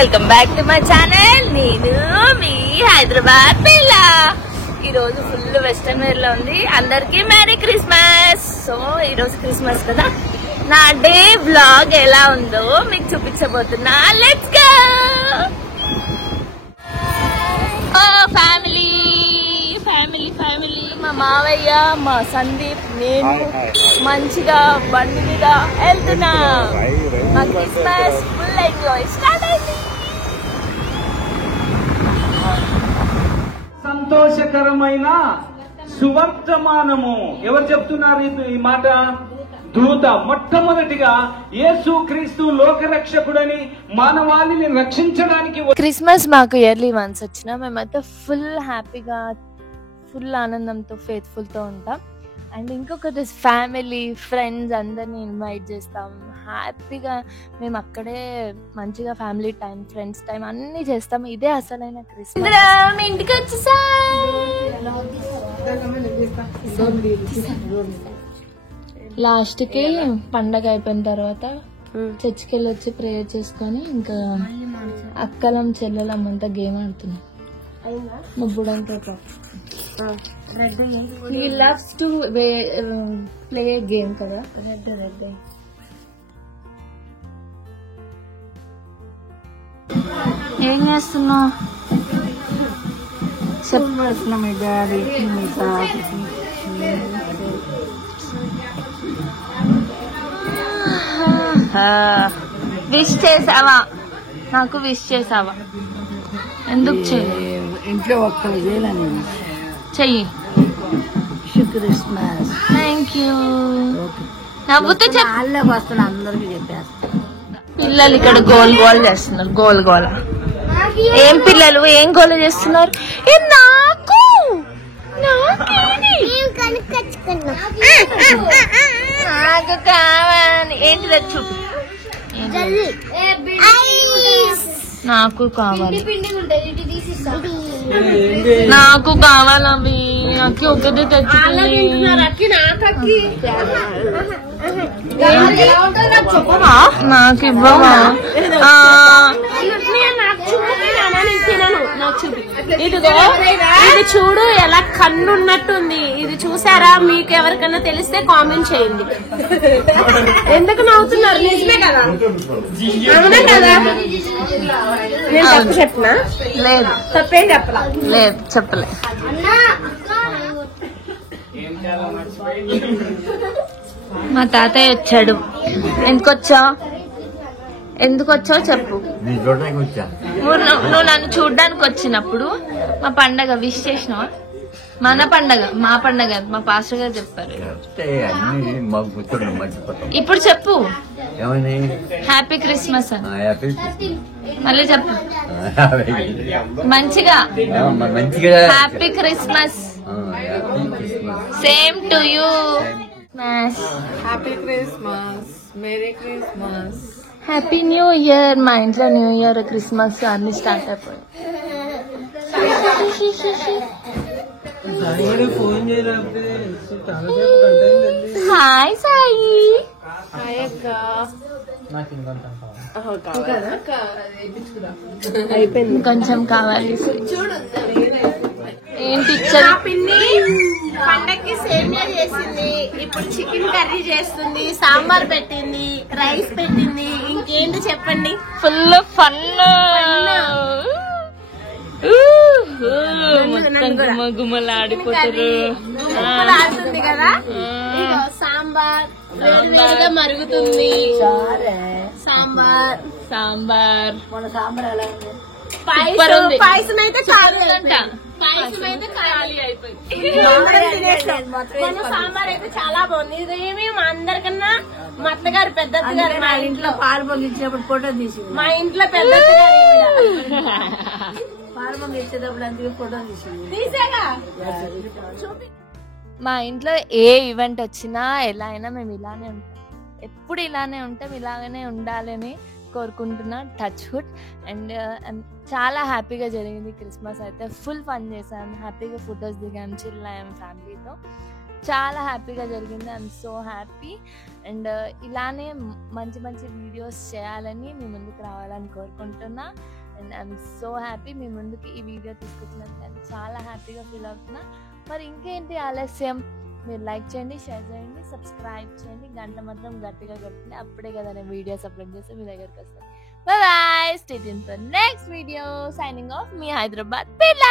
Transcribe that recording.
Welcome back to my channel. నేను మీ హైదరాబాద్ పిల్ల. ఈ రోజు ఫుల్ వెస్టర్న్ వేర్ లో ఉంది. అందరికి మేరీ క్రిస్మస్. సో ఈ రోజు క్రిస్మస్ కదా, నా డే వ్లాగ్ ఎలా ఉందో మీకు చూపించబోతున్నా. Let's go. Family family family, మా మావయ్య, మా సందీప్, నేను మంచిగా బండి మీద వెళ్తున్నా. మా క్రిస్మస్ ఫుల్ ఎంజాయ్ స్టార్ట్ అయింది. సంతోషకరమైన సువర్తమానము. ఎవరు చెప్తున్నారు ఈ మాట? దూత. మొట్టమొదటిగా యేసు క్రీస్తు లోకరక్షకుడని మానవాళిని రక్షించడానికి. క్రిస్మస్ మాకు ఇయర్లీ వన్స్ వచ్చిన మేమైతే ఫుల్ హ్యాపీగా, ఫుల్ ఆనందంతో, ఫెయిత్ఫుల్ తో ఉంటాం. అండ్ ఇంకొకటి ఫ్యామిలీ, ఫ్రెండ్స్ అందరినీ ఇన్వైట్ చేస్తాం. హ్యాపీగా మేము అక్కడే మంచిగా ఫ్యామిలీ టైం, ఫ్రెండ్స్ టైం అన్ని చేస్తాం. ఇదే అసలైన క్రిస్మస్. ఇంటికి వచ్చేసా. లాస్ట్ కి పండగ అయిపోయిన తర్వాత చర్చికి వెళ్ళి వచ్చి ప్రేయర్ చేసుకొని ఇంకా అక్కలం చెల్లెలం అంతా గేమ్ ఆడుతున్నాం. ముగ్గుడంతో he loves to play a game కదా. రెడ్ ఏం చేస్తున్నావు? చెప్పేస్తున్నా మీ డాడీ విష్ చేసావా? నాకు విష్ చేసావా? ఎందుకు ఇంట్లో ఒక్కరు చేయలేను. చెయ్యి. క్రిస్మస్. Thank you. నవ్వుతూ వాళ్ళకి వస్తున్నా, అందరికి చెప్పేస్తాను. పిల్లలు ఇక్కడ గోల్ గోల్ చేస్తున్నారు. గోల్ గోల. ఏం పిల్లలు ఏం గోల చేస్తున్నారు? నాకు నాకు కావాలి. ఏంటి చూపు. నాకు కావాలి, నాకు కావాలవి. అక్కి ఒకటి తెచ్చుకుంది. నాకు ఇవ్వవా? ఇదిగో, ఇది చూడు ఎలా కన్ను ఉన్నట్టుంది. ఇది చూసారా? మీకు ఎవరికైనా తెలిస్తే కామెంట్ చేయండి. ఎందుకు నవ్వుతున్నారు? నిజమే కదా? అవునా కదా? నేను తప్పు చెప్పినా? లేదు, తప్పేం చెప్పలా. లేదు, చెప్పలే. మా తాతయ్య వచ్చాడు. ఎందుకు వచ్చావు చెప్పు. నువ్వు నన్ను చూడ్డానికి వచ్చినప్పుడు మా పండగ విష్ చేసినావా? మన పండగ, మా పండగ, మా పాస్టర్ గారు చెప్పారు. ఇప్పుడు చెప్పు. హ్యాపీ క్రిస్మస్ అని మళ్ళీ చెప్పు మంచిగా. Happy Christmas. Same to you. Happy Christmas, merry Christmas, happy new year. మా ఇంట్లో న్యూ ఇయర్, క్రిస్మస్ అన్ని స్టార్ట్ అయిపోయాయి. హాయ్ సాయి. అయిపోయింది, కొంచెం కావాలి. ఏంటి ఇచ్చారు? పిన్ని పండక్కి సేమియా చేసింది, ఇప్పుడు చికెన్ కర్రీ చేస్తుంది, సాంబార్ పెట్టింది, రైస్ పెట్టింది. ఇంకేంటి చెప్పండి? Full fun. గుమ్మలాడిపోతారు. ఆడుతుంది కదా. సాంబార్ వేడిగా మరుగుతుంది. సాంబార్ సాంబార్ పాయసం అయితే ఖాళీ అయిపోయింది. సాంబార్ అయితే చాలా బాగుంది. ఇదేమి మా అందరికన్నా మా అత్తగారు పెద్దత్త గారు మా ఇంట్లో పాలు పొంగిచ్చినప్పుడు ఫోటో తీసి, మా ఇంట్లో పెద్దత్త గారు పాలు పొంగిచ్చేటప్పుడు అందుకే ఫోటో తీసేగా. మా ఇంట్లో ఏ ఈవెంట్ వచ్చినా ఎలా అయినా మేము ఇలానే ఉంటాం. ఎప్పుడు ఇలానే ఉంటాం, ఇలాగనే ఉండాలని కోరుకుంటున్నా. Touch hood. అండ్ చాలా హ్యాపీగా జరిగింది క్రిస్మస్ అయితే. ఫుల్ ఫన్ చేసాం, హ్యాపీగా ఫొటోస్ దిగాం, చిల్ అయ్యాం ఫ్యామిలీతో. చాలా హ్యాపీగా జరిగింది. I'm so happy. అండ్ ఇలానే మంచి మంచి వీడియోస్ చేయాలని మీ ముందుకు రావాలని కోరుకుంటున్నా. అండ్ ఐఎమ్ సో హ్యాపీ మీ ముందుకు ఈ వీడియో తీసుకొచ్చినందుకు నేను చాలా హ్యాపీగా ఫీల్ అవుతున్నా. మరి ఇంకేంటి ఆలస్యం, మీరు లైక్ చేయండి, షేర్ చేయండి, సబ్స్క్రైబ్ చేయండి, గంట మాత్రం గట్టిగా కొట్టండి. అప్పుడే కదా నేను వీడియోస్ అప్లోడ్ చేస్తే మీ దగ్గరికి వస్తాను. Bye bye, stay tune for next video. Signing off, మీ హైదరాబాద్ పిల్ల.